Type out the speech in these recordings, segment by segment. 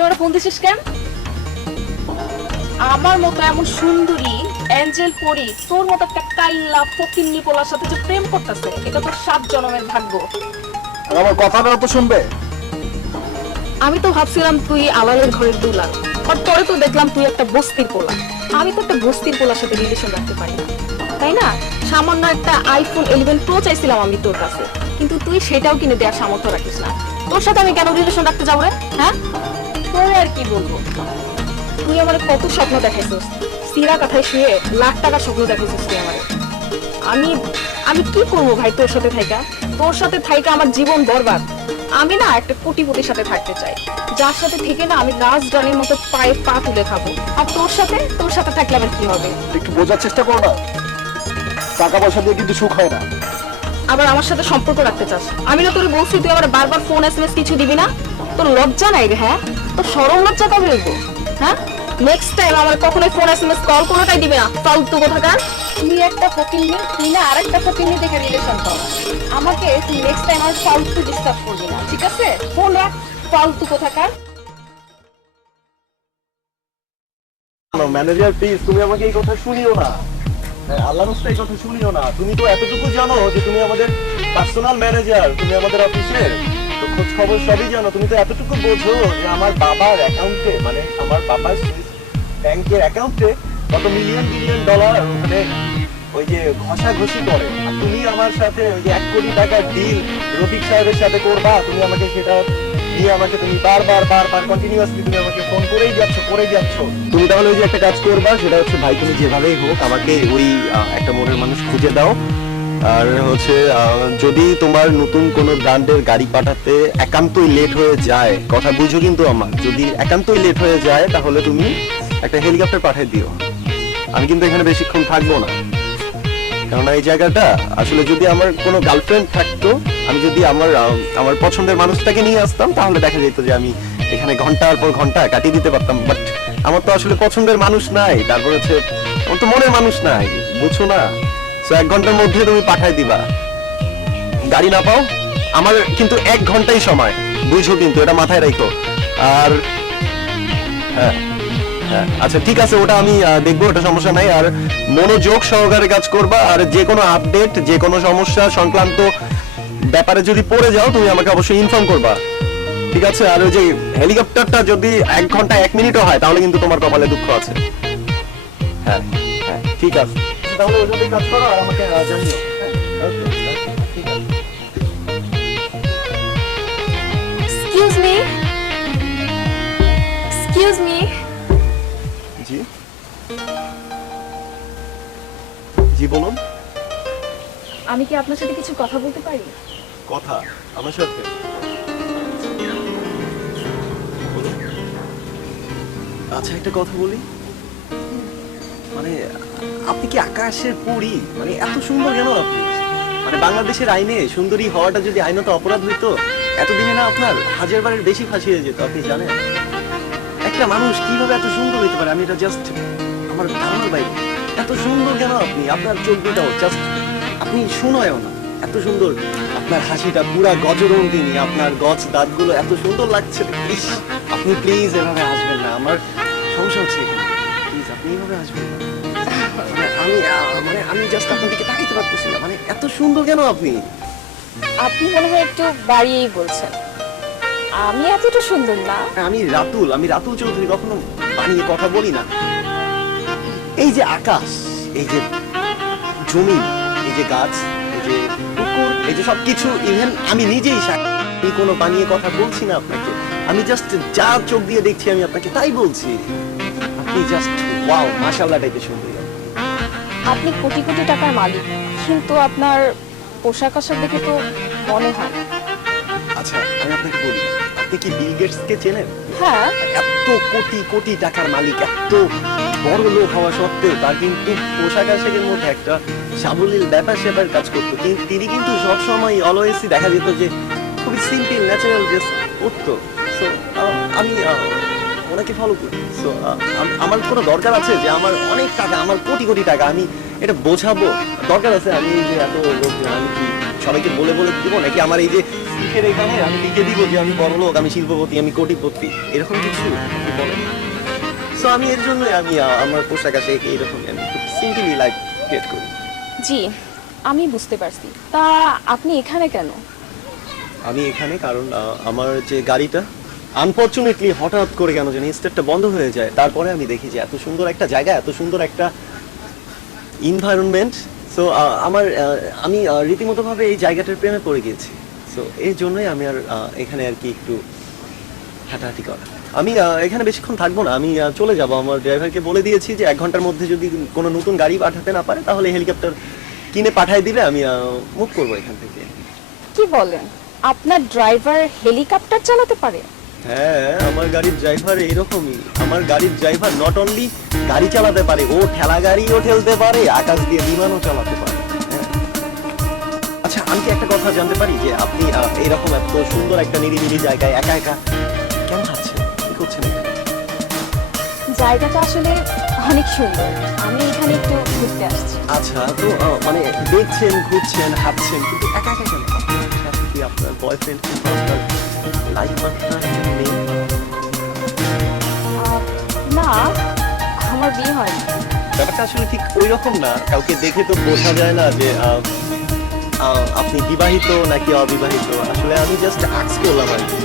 আমার ফোন দিছিস কেন? আমার মতো এমন সুন্দরী অ্যাঞ্জেল পরি তোর মতো একটা কাইল্লা ফকিন্নি পোলার সাথে যে প্রেম করতেছে এটা তোর সাত জনমের ভাগ্য। আর আমার কথাটা তো শুনবে? আমি তো ভাবছিলাম তুই আলালের ঘরের দুলাল আর পরে তো দেখলাম তুই একটা বস্তির পোলা। আমি তো একটা বস্তির পোলার সাথে রিলেশন রাখতে পারি না। তাই না? সামান্য একটা আইফোন ইলেভেন প্রো চাইছিলাম আমি তোর কাছে কিন্তু তুই সেটাও কিনে দেওয়ার সামর্থ্য রাখিস না। তোর সাথে আমি কেন রিলেশন রাখতে যাব রে? হ্যাঁ? তোর আর কি বলব? তুই আমার কত স্বপ্ন দেখাইছিস। সিরা কাঠায় শুয়ে লাখ টাকার স্বপ্ন দেখাইছিস তুই আমার। আমি আমি কি করব ভাই তোর সাথে থাইকা? তোর সাথে থাইকা আমার জীবন বরবাদ। আমি না একটা কোটিপতির সাথে থাকতে চাই। যার সাথে থেকে না আমি রাজরানীর মতো পায়ে পা তুলে খাব। আর তোর সাথে তোর সাথে থাকলে আমার কি হবে? একটু বোঝার চেষ্টা করো না। টাকা পয়সা দিয়ে কিন্তু সুখ হয় না। আবার আমার সাথে সম্পর্ক রাখতে চাস। আমি না তোর বলছি তুই আবার বারবার ফোন এসএমএস কিছু দিবি না? তোর লজ্জা নাই রে হ্যাঁ? তোর সরম লজ্জা কবে হইবো? হ্যাঁ? নেক্সট টাইম আমার কখনোই ফোন এসএমএস কল কোনোটাই দিবে না। ফালতু কোথাকার। তুই একটা ফকিন্নি তুই না আরেকটা ফকিন্নি দেখে রিলেশন কর। আমাকে তুই নেক্সট টাইম আর ফালতু ডিস্টার্ব করবি না ঠিক আছে? ফোন রাখ ফালতু কোথাকার। ম্যানেজার প্লিজ তুমি আমাকে এই কথা শুনিও না। হ্যাঁ, আল্লাহ রাস্তা এই কথা শুনিও না। তুমি তো এতটুকু জানো যে তুমি আমাদের পার্সোনাল ম্যানেজার তুমি আমাদের অফিসের তো খবর সবই জানো, তুমি তো এতটুকু বোঝো যে আমার বাবার অ্যাকাউন্টে মানে আমার বাবার ব্যাংকের অ্যাকাউন্টে কত মিলিয়ন মিলিয়ন ডলার ওখানে ওই যে ঘষাঘষি করে। আর তুমি আমার সাথে ওই যে এক কোটি টাকার ডিল রফিক সাহেবের সাথে করবা, তুমি আমাকে সেটা নিয়ে আমাকে তুমি বারবার বারবার কন্টিনিউয়াসলি তুমি আমাকে ফোন করেই যাচ্ছ করেই যাচ্ছ। তুমি তাহলে ওই যে একটা কাজ করবা, সেটা হচ্ছে ভাই, তুমি যেভাবেই হোক আমাকে ওই একটা মনের মানুষ খুঁজে দাও। আর হচ্ছে যদি তোমার নতুন কোনো ব্র্যান্ডের গাড়ি পাঠাতে একান্তই লেট হয়ে যায়, কথা বুঝো কিন্তু আমার, যদি একান্তই লেট হয়ে যায়, তাহলে তুমি একটা হেলিকপ্টার পাঠিয়ে দিও। আমি কিন্তু এখানে বেশিক্ষণ থাকব না। কেননা এই জায়গাটা, আসলে যদি আমার কোনো গার্লফ্রেন্ড থাকতো, আমি যদি আমার আমার পছন্দের মানুষটাকে নিয়ে আসতাম, তাহলে দেখা যেত যে আমি এখানে ঘণ্টার পর ঘণ্টা কাটিয়ে দিতে পারতাম। বাট আমার তো আসলে পছন্দের মানুষ নাই, তারপর হচ্ছে, আমার তো মনের মানুষ নাই, বুঝছ না? তো এক ঘণ্টার মধ্যে তুমি পাঠাই দিবা। গাড়ি না পাও? আমার কিন্তু এক ঘন্টাই সময়। বুঝো কিন্তু এটা মাথায় রাখো। আর হ্যাঁ হ্যাঁ, আচ্ছা ঠিক আছে ওটা আমি দেখব ওটা সমস্যা নাই। আর মনোযোগ সহকারে কাজ করবা আর যে কোনো আপডেট যে কোনো সমস্যা সংক্রান্ত ব্যাপারে যদি পড়ে যাও তুমি আমাকে অবশ্যই ইনফর্ম করবা। ঠিক আছে? আর ওই যে হেলিকপ্টারটা যদি এক ঘণ্টা এক মিনিটও হয় তাহলে কিন্তু তোমার কপালে দুঃখ আছে। হ্যাঁ হ্যাঁ ঠিক আছে। তাহলে ওইভাবেই কাজ করো আর আমাকে জানিও। হ্যাঁ, okay, ঠিক আছে। এক্সকিউজ মি এক্সকিউজ মি জি? জি বলুন। আমি কি আপনার সাথে কিছু কথা বলতে পারি? কথা? আমার সাথে? আচ্ছা একটা কথা বলি। মানে আপনি কি আকাশের পরি? মানে এত সুন্দর কেন আপনি? মানে বাংলাদেশের আইনে সুন্দরী হওয়াটা যদি আইনত অপরাধ হইতো, এতদিনে না আপনার হাজার বারের বেশি ফাঁসি হয়ে যেত, আপনি জানেন? একটা মানুষ কীভাবে এত সুন্দর হইতে পারে? আমি এটা জাস্ট আমার ধারণার বাইরে। এত সুন্দর কেন আপনি? আপনার চোখ দুটাও জাস্ট আপনি শুনয়ও না। এত সুন্দর। আপনার হাসিটা পুরা গজরঙ্গিনী, আপনার গছ দাঁতগুলো এত সুন্দর লাগছে। আপনি প্লিজ এভাবে আসবেন না। আমার সমস্যা হচ্ছে আপনি আসবেন আমি মানে আমি জাস্ট আপনার দিকে তাকাইতে পারতেছি না। মানে এত সুন্দর কেন আপনি? আপনি মনে হয় একটু বাড়িয়েই বলছেন। আমি এতটা সুন্দর না। আমি রাতুল আমি রাতুল চৌধুরী কখনো বানিয়ে কথা বলি না। এই যে আকাশ এই যে জমি এই যে গাছ এই যে পুকুর এই যে সবকিছু ইভেন আমি নিজেই আমি কোনো বানিয়ে কথা বলছি না আপনাকে। আমি জাস্ট যা চোখ দিয়ে দেখছি আমি আপনাকে তাই বলছি। আপনি জাস্ট ওয়াও মাশাআল্লাহ টাইপের সুন্দরী। আপনি কোটি কোটি টাকার মালিক কিন্তু আপনার পোশাক আশাক দেখে তো মনে হয়। না। আচ্ছা আমি আপনাকে বলি আপনি কি বিল গেটসকে চেনেন? হ্যাঁ। এত কোটি কোটি টাকার মালিক এত বড় লোক হওয়া সত্ত্বেও তার কিন্তু পোশাক আশাকের মধ্যে একটা সাবলীল ব্যাপার স্যাপার কাজ করতো। কিন্তু তিনি কিন্তু সবসময় অলওয়েজই দেখা যেত যে খুবই সিম্পল ন্যাচারাল ড্রেস পরতো। সো আমি আহ, ওনাকে ফলো করি। সো আমার কোনো দরকার আছে যে আমার অনেক টাকা আমার কোটি কোটি টাকা আমি এটা বোঝাবো? দরকার আছে আমি যে এত লোক আমি কি সবাইকে বলে বলে দিব? নাকি আমার এই যে শিখের এখানে আমি লিখে দিব যে আমি বড় লোক আমি শিল্পপতি আমি কোটিপতি? এরকম কিছু বলেন? সো আমি এর জন্য আমি আমার পোশাক আছে এইরকম আমি সিম্পলি লাইফ ক্রিয়েট করি। জি আমি বুঝতে পারছি। তা আপনি এখানে কেন? আমি এখানে কারণ আমার যে গাড়িটা আনফর্চুনেটলি হঠাৎ করে কেন জানি স্টার্টটা বন্ধ হয়ে যায়। তারপরে আমি দেখি যে এত সুন্দর একটা জায়গা, এত সুন্দর একটা ইনভায়রনমেন্ট সো আমার আমি রীতিমতোভাবে এই জায়গাটার প্রেমে পড়ে গিয়েছি। সো এই জন্যই আমি আর এখানে আর কি একটু হাঁটাহাঁটি করা। আমি এখানে বেশিক্ষণ থাকব না। আমি চলে যাব। আমার ড্রাইভারকে বলে দিয়েছি যে, এক ঘণ্টার মধ্যে যদি কোনো নতুন গাড়ি পাঠাতে না পারে, তাহলে হেলিকপ্টার কিনে পাঠিয়ে দিলে আমি মুভ করব এখান থেকে। কি বলেন? আপনার ড্রাইভার হেলিকপ্টার চালাতে পারে? হ্যাঁ আমার গাড়ির ড্রাইভার এরকমই। আমার গাড়ির ড্রাইভার নট অনলি গাড়ি চালাতে পারে ও ঠেলা গাড়িও ঠেলতে পারে আকাশ দিয়ে বিমানও চালাতে পারে। হ্যাঁ। আচ্ছা আমি কি একটা কথা জানতে পারি যে আপনি এরকম এত সুন্দর একটা নিরিবিলি জায়গায় একা একা কেন আছেন কি করছেন জায়গাটা আসলে অনেক সুন্দর। আমি এখানে একটু ঘুরতে আসছি। আচ্ছা তো মানে দেখছেন ঘুরছেন হাঁটছেন কিন্তু একা একা কেন? কি আপনার বয়ফ্রেন্ড লাইফ পার্টনার নেই না আমার বিয়ে হয়নি। ব্যাপারটা আসলে ঠিক ওই রকম না। কাউকে দেখে তো বোঝা যায় না যে আপনি বিবাহিত নাকি অবিবাহিত। আসলে আমি জাস্ট আক্স করলাম আর কি।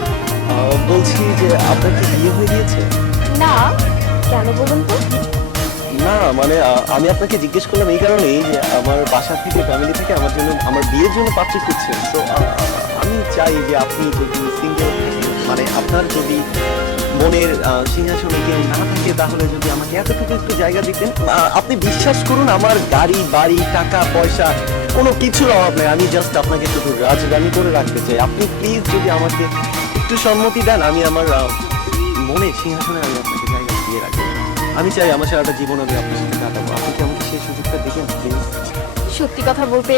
বলছি যে আপনার কি বিয়ে হয়ে গিয়েছে? না কেন বলুন তো? না মানে আমি আপনাকে জিজ্ঞেস করলাম এই কারণেই যে আমার বাসা থেকে ফ্যামিলি থেকে আমার জন্য, আমার বিয়ের জন্য পাত্রী খুঁজছে তো আমি চাই যে আপনি যদি সিঙ্গেল মানে আপনার যদি মনের সিংহাসনে কেউ না থাকে, তাহলে যদি আমাকে এতটুকু একটু জায়গা দিতেন। আপনি বিশ্বাস করুন, আমার গাড়ি, বাড়ি, টাকা, পয়সা, কোনো কিছুর অভাব নেই। আমি জাস্ট আপনাকে শুধু রাজধানী করে রাখতে চাই। আপনি প্লিজ যদি আমাকে একটু সম্মতি দেন, আমি আমার মনের সিংহাসনে আমি আপনাকে জায়গা দিয়ে রাখব। আমি চাই আমার সারাটা জীবন আমি আপনার সাথে কাটাবো। আপনি কি আমাকে সেই সুযোগটা প্লিজ? সত্যি কথা বলতে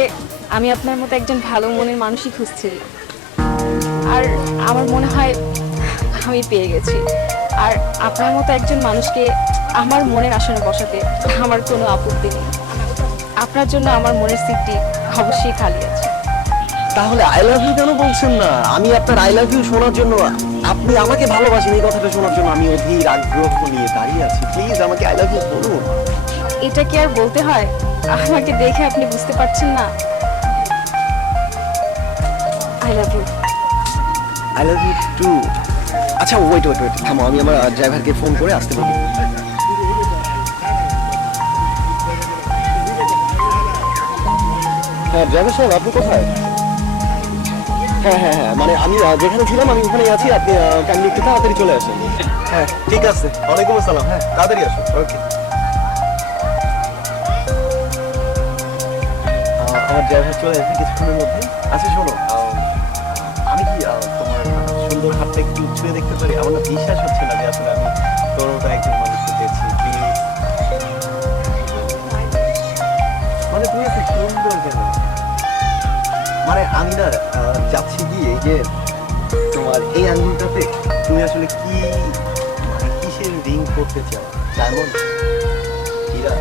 আমি আপনার মতো একজন ভালো মনের মানুষই খুঁজছিলাম আর আমার মনে হয় আমি পেয়ে গেছি। আর আপনার মতো একজন মানুষকে আমার মনের আসনে বসাতে আমার কোনো আপত্তি নেই। আপনার জন্য আমার মনের সিটটি অবশ্যই খালি আছে। তাহলে আই লাভ ইউ কেন বলছেন না? আমি আপনার আই লাভ ইউ শোনার জন্য আপনি আমাকে ভালোবাসেন এই কথাটা শোনার জন্য আমি অধীর আগ্রহ নিয়ে দাঁড়িয়ে আছি। প্লিজ আমাকে আই লাভ ইউ বলুন। এটা কি আর বলতে হয়? আমাকে দেখে আপনি বুঝতে পারছেন না। I love you I love you too আচ্ছা ওয়েট ওয়েট ওয়েট থামো আমি আমার ড্রাইভারকে ফোন করে আসতে বলব হ্যাঁ ড্রাইভার সাহেব আপনি কোথায়? হ্যাঁ হ্যাঁ হ্যাঁ মানে আমি যেখানে ছিলাম, আমি ওখানেই আছি। আপনি কাইন্ডলি একটু তাড়াতাড়ি চলে আসেন। হ্যাঁ ঠিক আছে। ওয়ালাইকুম আসসালাম। হ্যাঁ তাড়াতাড়ি আসুন। ওকে। আমার ড্রাইভার চলে আসবে কিছুক্ষণের মধ্যে। আচ্ছা শোনো আমি কি তোমার সুন্দর হাতটা একটু ছুঁয়ে দেখতে পারি? আমার না বিশ্বাস হচ্ছে না যে আসলে আমি তোর মতো একজন মানুষকে প্লিজ। মানে তুমি এত সুন্দর কেন? মানে আমি না আহ, যাচ্ছি কি এই যে তোমার এই আঙ্গুলটাতে তুমি আসলে কি মানে কিসের রিং করতে চাও? ডায়মন্ড? হীরা?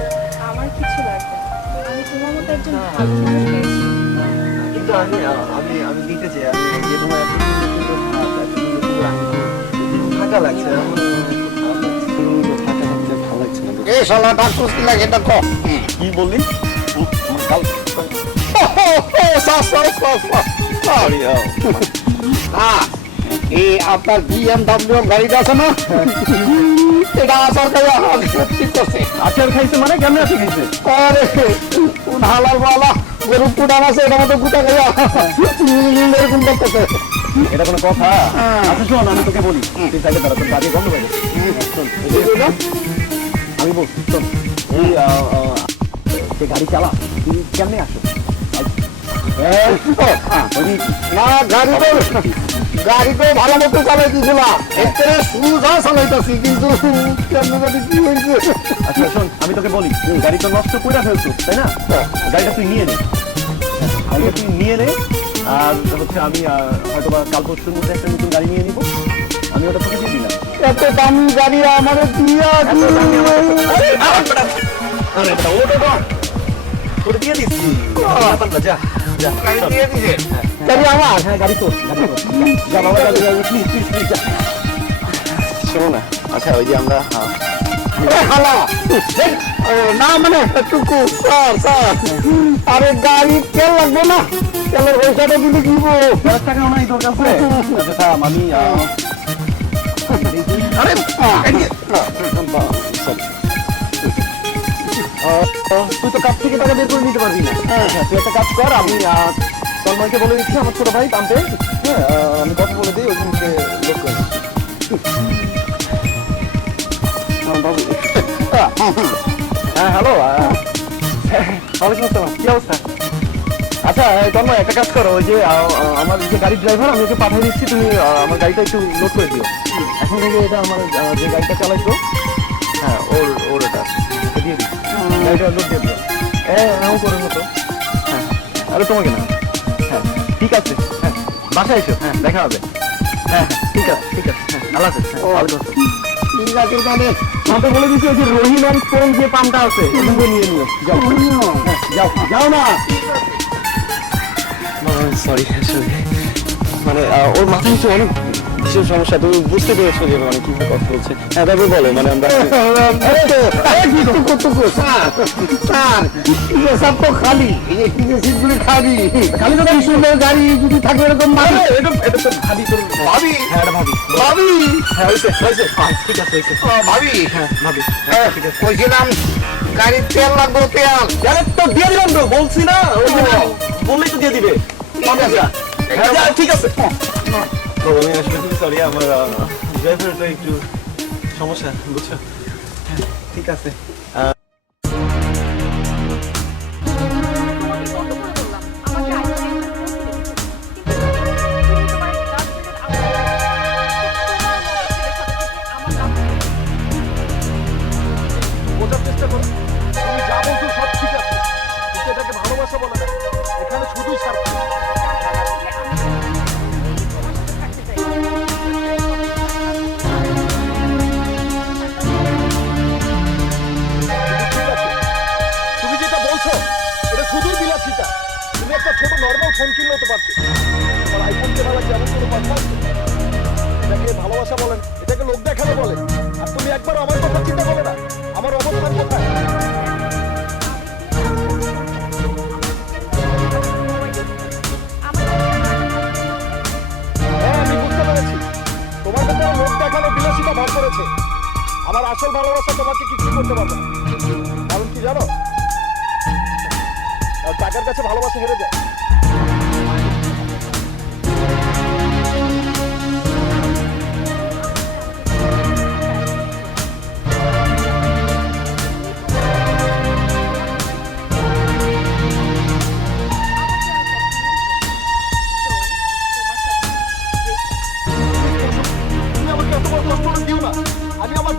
আমার কিছু লাগবে আমি তোমার মতো একজন ভালো মানুষ পেয়েছি। কিন্তু আমি আমি আমি দিতে চাই। আমি এই যে তোমার এত সুন্দর সুন্দর হাত এত সুন্দর সুন্দর আঙ্গুল ফাঁকা লাগছে আমার এই শালা ডাক্তার কি লাগে এটা কম কি বললি? এই আপনার বিএমডব্লিউ গাড়িটা আছে না এটা আমাকে সত্যি করছে আচার খাইছে মানে কেমন আছে খাইছে আরে কোন বালা গরু কুড়ান আছে এটা মতো গুটা খাইয়া এরকম করতেছে এটা কোনো কথা আচ্ছা শোন আমি তোকে বলি তুই তাহলে তারা তোর বাড়ি বন্ধ গেছে শোন, এই যে- কি বলল? আমি বলছি শোন এই গাড়ি চালা তুই কেমনে আসো আমি তোকে বলি গাড়ি তো নষ্ট করে ফেলছো তাই না গাড়িটা তুই নিয়ে নে। গাড়িটা তুই নিয়ে নে আর হচ্ছে আমি হয়তো বা কাল পরশুর মধ্যে একটা নতুন গাড়ি নিয়ে নিবো। আমি ওটা তোকে দিয়ে দিলাম এত দামি গাড়ি আমার দিয়া দিয়ে দিচ্ছি যা গাড়ি আমার হ্যাঁ গাড়ি তোর গাড়ি তোর যা বাবা গাড়ি গাড়ি প্লিজ প্লিজ প্লিজ যা। শোনো না আচ্ছা ওই যে আমরা হালা! না মানে টুকু স্যার স্যার। আরে গাড়ি তেল লাগবে না। তেলের পয়সাটা দিলে দিব দশ টাকা নাই তোর আচ্ছা আমি আরে তুই তো কাছ থেকে টাকা বের করে নিতে পারবি না। হ্যাঁ হ্যাঁ। তুই একটা কাজ কর আমি তন্ময়কে বলে দিচ্ছি আমার ছোট ভাই পাম্পে হ্যাঁ আমি কথা বলে দিই ওখানে লোক করে হ্যাঁ হ্যালো ওয়ালাইকুম আসসালাম। কি অবস্থা? আচ্ছা তন্ময় একটা কাজ করো ওই যে আমার যে গাড়ির ড্রাইভার আমি ওকে পাঠিয়ে দিচ্ছি তুমি আমার গাড়িটা একটু লোড করে দিও। এখন থেকে এটা আমার যে গাড়িটা চালাইছো হ্যাঁ ওর ওর এটা। হ্যাঁ আরে তোমাকে না। হ্যাঁ ঠিক আছে। হ্যাঁ বাসায় এসো। হ্যাঁ দেখা হবে। হ্যাঁ হ্যাঁ, ঠিক আছে ঠিক আছে। হ্যাঁ আল্লাহ হাফেজ। আসসালাম। ঠিক আমাকে বলে দিচ্ছি যে রহিম যে পাম্পটা আছে নিয়ে নিও। যাও। হ্যাঁ, যাও। যাও না। সরি মানে ওর মাথায় কিছু অনেক কিসের সমস্যা তুমি বুঝতে পেরেছ যে মানে কি কথা বলছে হ্যাঁ তারপরে বলো মানে আমরা খালি খালি খালি তো সুন্দর গাড়ি যদি থাকে এরকম মানে এটা এটা ভাবি হ্যাঁ ভাবি ভাবি ভাবি হ্যাঁ ভাবি হ্যাঁ ঠিক আছে গাড়ির তেল লাগবে তেল তেল তো বলছি না বললেই তো দিয়ে দিবে ঠিক আছে তো সমস্যা বুঝছ? হ্যাঁ, ঠিক আছে। এটাকে ভালোবাসা বলেন, এটাকে লোক দেখানো বলে। আর তুমি একবার আমার কথা চিন্তা করো না, আমার অবস্থান কোথায়? হ্যাঁ তোমার লোক দেখানো বিলাসিতা ভর করেছে। আমার আসল ভালোবাসা তোমাকে কিছু করতে পারবে কারণ কি জানো? টাকার কাছে ভালোবাসা হেরে যায়।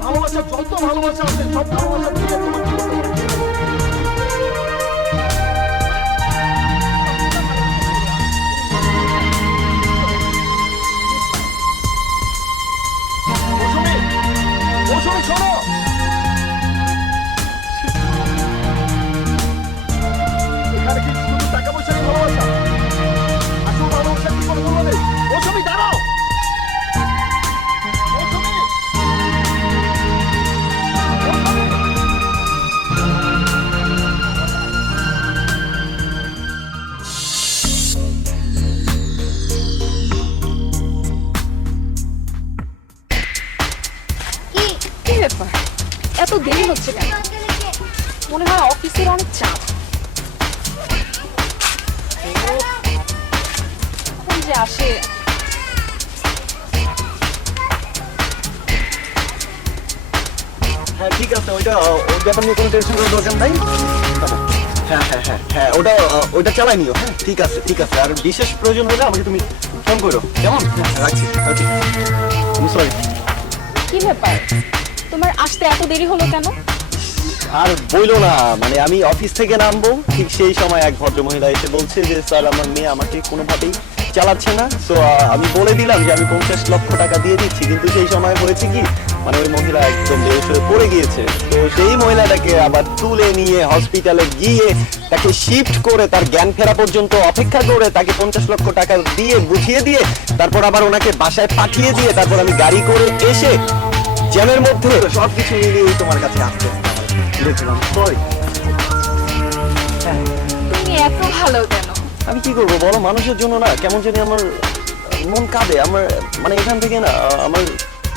ভালোবাসা যত ভালোবাসা আছে সব ভালোবাসা দিয়ে তোমাকে মনে হয় অফিসের অনেক চাপ। কখন যে আসে। হ্যাঁ ঠিক আছে ওইটা ওই ব্যাপার নিয়ে কোনো টেনশন করার দরকার নাই। হ্যাঁ হ্যাঁ হ্যাঁ হ্যাঁ ওটা ওইটা চালাই নিও হ্যাঁ ঠিক আছে ঠিক আছে। আর বিশেষ প্রয়োজন হলে আমাকে তুমি ফোন করো কেমন? হ্যাঁ রাখছি সরি কি ব্যাপার? তোমার আসতে এত দেরি হলো কেন? আর বইলো না। মানে আমি অফিস থেকে নামবো, ঠিক সেই সময় এক ভদ্র মহিলা এসে বলছে যে, স্যার, আমার মেয়ে আমাকে কোনোভাবেই চালাচ্ছে না। তো আমি বলে দিলাম যে, আমি পঞ্চাশ লক্ষ টাকা দিয়ে দিচ্ছি। কিন্তু সেই সময় হয়েছে কি মানে ওই মহিলা একদম বেউস পড়ে গিয়েছে। তো সেই মহিলাটাকে আবার তুলে নিয়ে হসপিটালে গিয়ে তাকে শিফট করে তার জ্ঞান ফেরা পর্যন্ত অপেক্ষা করে তাকে পঞ্চাশ লক্ষ টাকা দিয়ে বুঝিয়ে দিয়ে তারপর আবার ওনাকে বাসায় পাঠিয়ে দিয়ে তারপর আমি গাড়ি করে এসে জ্যামের মধ্যে সবকিছু মিলিয়ে তোমার কাছে আসতে। দেখলাম সরি তুমি এত ভালো কেন? আমি কি করব বলো? মানুষের জন্য না কেমন জানি আমার মন কাঁদে। আমার মানে এখান থেকে না আমার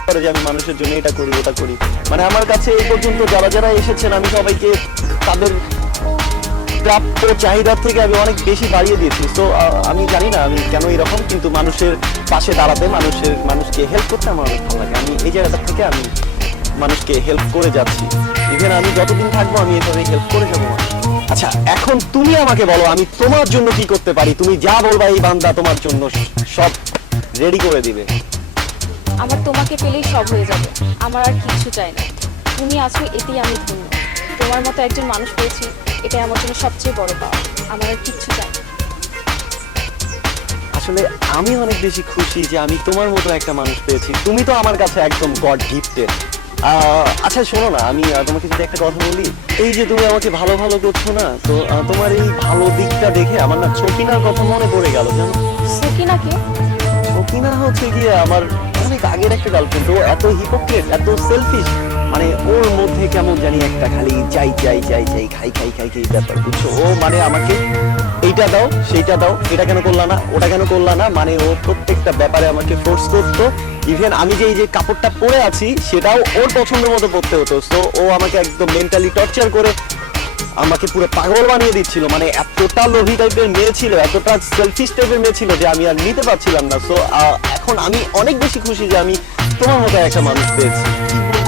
করে যে আমি মানুষের জন্য এটা করি ওটা করি। মানে আমার কাছে এই পর্যন্ত যারা যারা এসেছেন আমি সবাইকে তাদের প্রাপ্য চাহিদার থেকে আমি অনেক বেশি বাড়িয়ে দিয়েছি। তো আমি জানি না আমি কেন এরকম কিন্তু মানুষের পাশে দাঁড়াতে মানুষের মানুষকে হেল্প করতে আমার অনেক ভালো লাগে। আমি এই জায়গাটা থেকে আমি মানুষকে হেল্প করে যাচ্ছি। ইভেন আমি যতদিন থাকব আমি এভাবে হেল্প করে যাব। আচ্ছা এখন তুমি আমাকে বলো আমি তোমার জন্য কি করতে পারি? তুমি যা বলবা এই বান্দা তোমার জন্য সব রেডি করে দিবে। আমার তোমাকে পেলেই সব হয়ে যাবে। আমার আর কিচ্ছু চাই না। তুমি আছো এতেই আমি ধন্য। তোমার মতো একজন মানুষ পেয়েছি এটাই আমার জন্য সবচেয়ে বড় পাওয়া। আমার আর কিচ্ছু চাই না। আসলে আমি অনেক বেশি খুশি যে আমি তোমার মতো একটা মানুষ পেয়েছি। তুমি তো আমার কাছে একদম গড গিফটেড আচ্ছা শোনো না আমি তোমাকে যদি একটা কথা বলি এই যে তুমি আমাকে ভালো ভালো করছ না তো তোমার এই ভালো দিকটা দেখে আমার না সকিনার কথা মনে পড়ে গেল জানো? সকিনাকে ছকিনা হচ্ছে গিয়ে আমার অনেক আগের একটা গার্লফ্রেন্ড ও এত হিপোক্রেট এত সেলফিশ মানে ওর মধ্যে কেমন জানি একটা খালি চাই চাই চাই চাই খাই খাই খাই খাই ব্যাপার। বুঝছ? ও মানে আমাকে এইটা দাও, সেইটা দাও, এটা কেন করলা না, ওটা কেন করলা না মানে ও প্রত্যেকটা ব্যাপারে আমাকে ফোর্স করতো। ইভেন আমি যে এই যে কাপড়টা পরে আছি, সেটাও ওর পছন্দ মতো পরতে হতো। তো ও আমাকে একদম মেন্টালি টর্চার করে আমাকে পুরো পাগল বানিয়ে দিচ্ছিল। মানে এতটা লোভী টাইপের মেয়ে ছিল, এতটা সেলফিশ টাইপের মেয়ে ছিল যে আমি আর নিতে পারছিলাম না। সো এখন আমি অনেক বেশি খুশি যে আমি তোমার মতো একটা মানুষ পেয়েছি।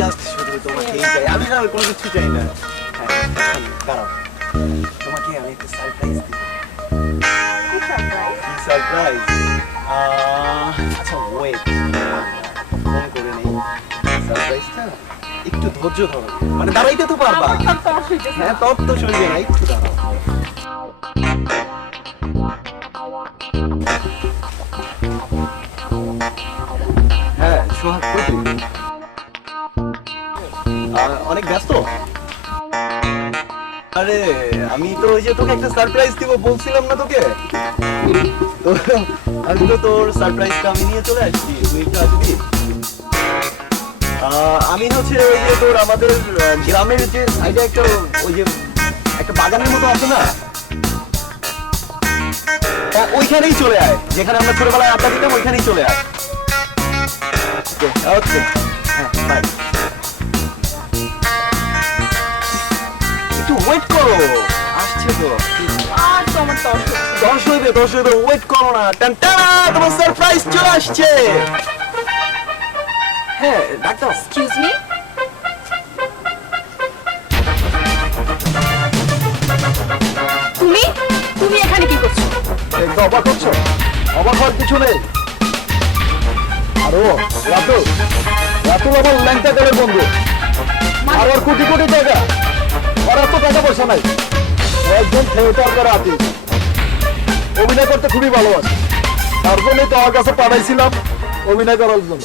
জাস্ট শুধু তোমাকেই চাই। আমি না কোনো কিছু চাই না। হ্যাঁ, দাঁড়াও। তোমাকে আমি একটা সারপ্রাইজ দিব। সারপ্রাইজ আচ্ছা ওয়েট মনে করে নেই। সারপ্রাইজটা একটু ধৈর্য ধরো। মানে দাঁড়াইতে তো পারবা। হ্যাঁ তত তো সইবে না একটু দাঁড়াও। আরে, আমি তো ওই যে তোকে একটা সারপ্রাইজ দিব, বলছিলাম না তোকে? তো তো তোর সারপ্রাইজটা আমি নিয়ে চলে আসছি, তুই একটু আসবি? আমি হচ্ছে ওই যে তোর আমাদের গ্রামের যে সাইডে একটা, ওই যে একটা বাগানের মতো আছে না? ওইখানেই চলে আয়, যেখানে আমরা ছোটবেলায় আড্ডা দিতাম, ওইখানেই চলে আয়। ওকে ওকে হ্যাঁ বাই একটু ওয়েট করো। আসছে তো। আর তো আমার দশ হইবে দশ হইবে ওয়েট করো না। টান টানা তোমার সারপ্রাইজ চলে আসছে। হ্যাঁ ডাক্তার Excuse me? তুমি? তুমি এখানে কি করছ? একদম অবাক হচ্ছ? অবাক হওয়ার কিছু নেই। আরও রাতুল। রাতুল আমার ল্যাংটা দেবের বন্ধু। আর ওর কোটি কোটি টাকা। ওর এত টাকা পয়সা নাই। একজন থিয়েটার করে আতি অভিনয় করতে খুবই ভালোবাসে। তার জন্যই তো আমার কাছে পাঠাইছিলাম অভিনয় করার জন্য।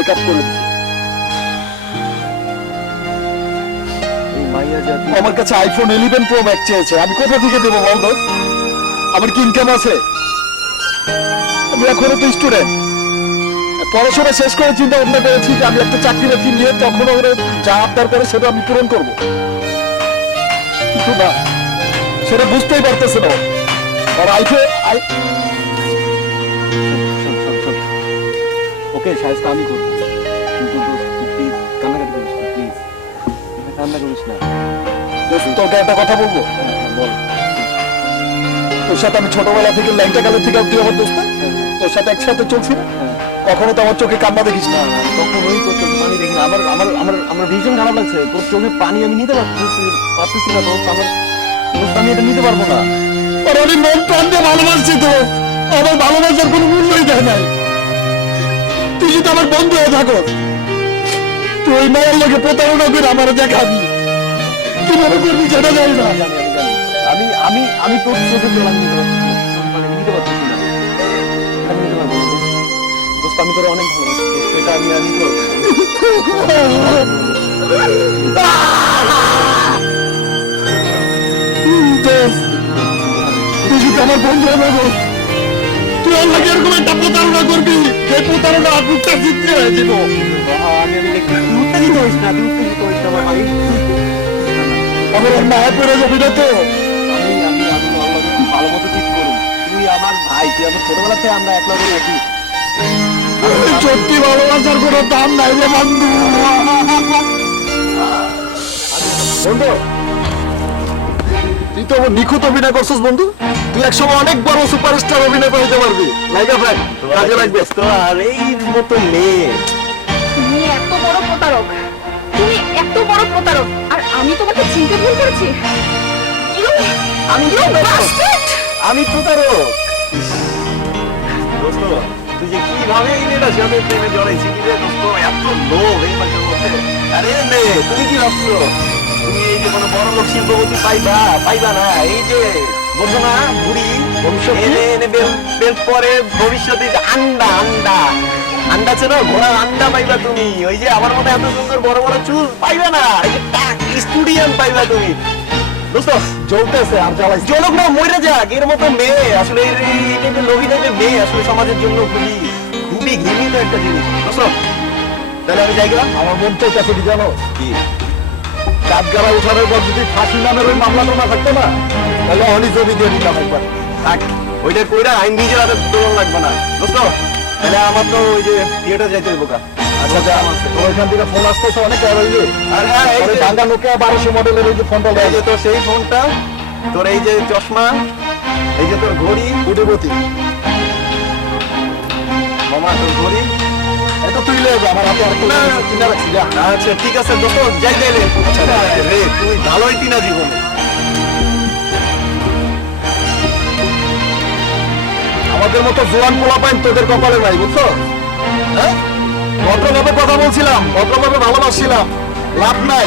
ব্রেকআপ করে আমার কাছে আইফোন ইলেভেন প্রো ম্যাক্স চেয়েছে। আমি কোথা থেকে দেবো আমার কি ইনকাম আছে? আমি এখনও তো স্টুডেন্ট পড়াশোনা শেষ করে চিন্তা ভাবনা করেছি যে আমি একটা চাকরি বাকরি নিয়ে তখন ওরা যা আবদার করে সেটা আমি পূরণ করব। কিন্তু না সেটা বুঝতেই পারতেছে না। আর আইফোন ওকে সাহায্য আমি করব কিন্তু প্লিজ কান্নাকাটি করিস না প্লিজ কান্না করিস না তোকে একটা কথা বলব? হ্যাঁ, হ্যাঁ, বল। তোর সাথে আমি ছোটবেলা থেকে ল্যাংটা কালের থেকে তুই আমার দোস্ত? হ্যাঁ, তোর সাথে একসাথে চলছি না। কখনো তো আমার চোখে কান্না দেখিস না? না না কখনোই তোর চোখে পানি দেখি না। আমার আমার আমার আমার ভীষণ খারাপ লাগছে। তোর চোখে পানি আমি নিতে পারতেছি পারতেছি না দোস্ত আমার দোস্ত আমি এটা নিতে পারব না। আর আমি মন প্রাণ দিয়ে ভালোবাসছি তো। আমার ভালোবাসার কোনো মূল্যই দেয় নাই। তুই যদি আমার বন্ধু হয়ে থাকো তুই ওই মায়ের লোকে প্রতারণা করে আমার দেখাবি। কীভাবে করবি সেটা জানি না। আমি আমি আমি আমি আমি তোর চোখে জল আমি নিতে না। আমি আমি দোস্ত। আমি তোর অনেক ভালোবাসি। দোস্ত, এটা আমি পারব তুই যদি আমার বন্ধু হবে তুই আমাকে এরকম একটা প্রতারণা করবি? সেই প্রতারণা বুকটা জিততে হয়ে যাব আমার মায়া পড়ে যাবি না তো আমি আমি আমি খুব ভালো মতো ঠিক করুন তুই আমার ভাই তুই আমার ছোটবেলা থেকে আমরা একলা করে একই সত্যি ভালোবাসার কোনো দাম নাই রে বন্ধু। বন্ধু তুই তো আমার নিখুঁত অভিনয় করছিস বন্ধু। তুই একসময় অনেক বড় সুপারস্টার অভিনয় করতে পারবি। লাইকা ফ্রেন্ড কাজে লাগবে। তো আর এই মতো মেয়ে। তুমি এত বড় প্রতারক। তুমি এত বড় প্রতারক। আর আমি তোমাকে চিনতে ভুল করেছি। আমি! আমি প্রতারক। দোস্ত তুই যে কীভাবে এই মেয়েটার সাথে প্রেমে জড়াইছি কি রে দোস্ত? এত লোভ এই মাসের মধ্যে। আরে নে তুমি কি ভাবছ? কোনো বড় লোক শিল্পপতি পাইবা পাইবা না। এই যে বলছো না বুড়ি এনে এনে বেল বেল পরে ভবিষ্যতে যে আন্ডা আন্ডা। আন্ডা ছিল ঘোড়ার আন্ডা পাইবা তুমি। ওই যে আমার মতো এত সুন্দর বড় বড় চুল পাইবা না। এই যে স্টুডিয়াম পাইবা তুমি। দোস্ত জ্বলতেছে আর জ্বালাইছে। জনক না মরে যাক এর মতো মেয়ে। আসলে এই- এই এই টাইপের লোভী টাইপের মেয়ে আসলে সমাজের জন্য খুবই খুবই ঘৃণিত একটা জিনিস। বুঝছ তাহলে আমি যাই গেলাম আমার মন চাইতেছে কি জানো? কি? কাঠগাড়া উঠানোর পর যদি ফাঁসি নামের ওই মামলাটা না থাকতো না? তাহলে অনি জমি দিয়ে দিতাম একবার। থাক ওইটা কইরা আইন নিজের হাতে দোলন লাগবে না। বুঝছ? তাহলে আমার তো ওই যে থিয়েটার যাইতে হইব কা আচ্ছা যা ওইখান থেকে ফোন আসতেছে অনেক আর ওই যে আর হ্যাঁ এই ওই যে- ভাঙ্গা নোকিয়া বারোশো মডেলের ওই যে ফোনটা এই যে তোর সেই ফোনটা তোর এই যে চশমা এই যে তোর ঘড়ি কুটিপতি মামা তোর ঘড়ি। এটা তুই লে আমার হাতে আর। রাখছি যা। আচ্ছা ঠিক আছে দোস্ত যাই যাইলে রে তুই ভালোই জীবনে। আমাদের মতো জোয়ান পোলা পাইন তোদের কপালে নাই বুঝছ? হ্যাঁ? ভদ্রভাবে কথা বলছিলাম ভদ্রভাবে ভালোবাসছিলাম। লাভ নাই।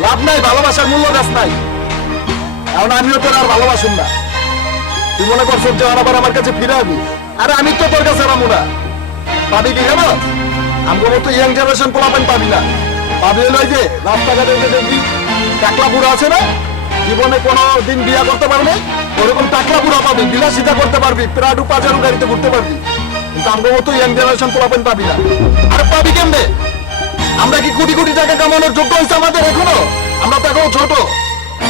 লাভ নাই ভালোবাসার মূল্য গাছ নাই। কারণ আমিও তোর আর ভালোবাসুন না। তুই মনে করছ যে আবার আমার কাছে ফিরে আসবি আরে আমি তো তোর কাছে রামু না। পাবি কি? জানো আমগো মতো ইয়াং জেনারেশন পোলা পাইন পাবি না। পাবি হলো যে, রাস্তাঘাটে দেখবি, টাকলা বুড়া আছে না, জীবনে কোনো দিন বিয়া করতে পারবে, ওরকম টাকলা বুড়া পাবি বিলাসিতা করতে পারবি, প্রাডু পাজারু গাড়িতে ঘুরতে পারবি। কিন্তু আমগো মতো ইয়াং জেনারেশন পোলা পাইন পাবি না। আর পাবি কেমনে? আমরা কি কোটি কোটি টাকা কামানোর যোগ্য হয়েছে আমাদের এখনও? আমরা তো এখনও ছোট।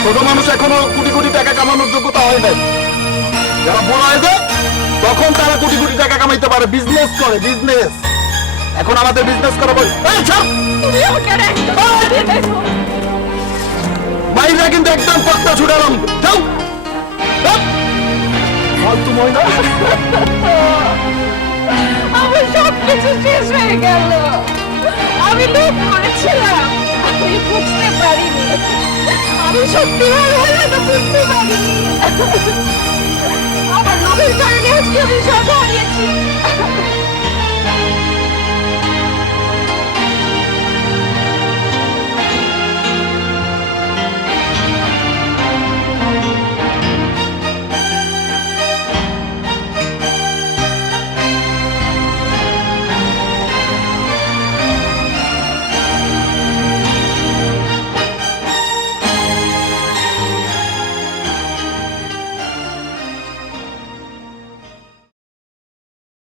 ছোট মানুষ এখনও কোটি কোটি টাকা কামানোর যোগ্যতা হয় নাই। যারা বড় হয়ে যায় তখন তারা কোটি কোটি টাকা কামাইতে পারে। বিজনেস করে বিজনেস এখন আমাদের বিজনেস করা বল। বাইরে কিন্তু একদম পত্তা ছুটালাম। যাও। ফালতু মহিলা আমার সব কিছু শেষ হয়ে গেল। আমি লোভ করেছিলাম। আমি বুঝতে পারিনি। আমি সত্যি ভালোবাসাটা বুঝতে পারিনি। আমার লোভের কারণে আজকে আমি সব হারিয়েছি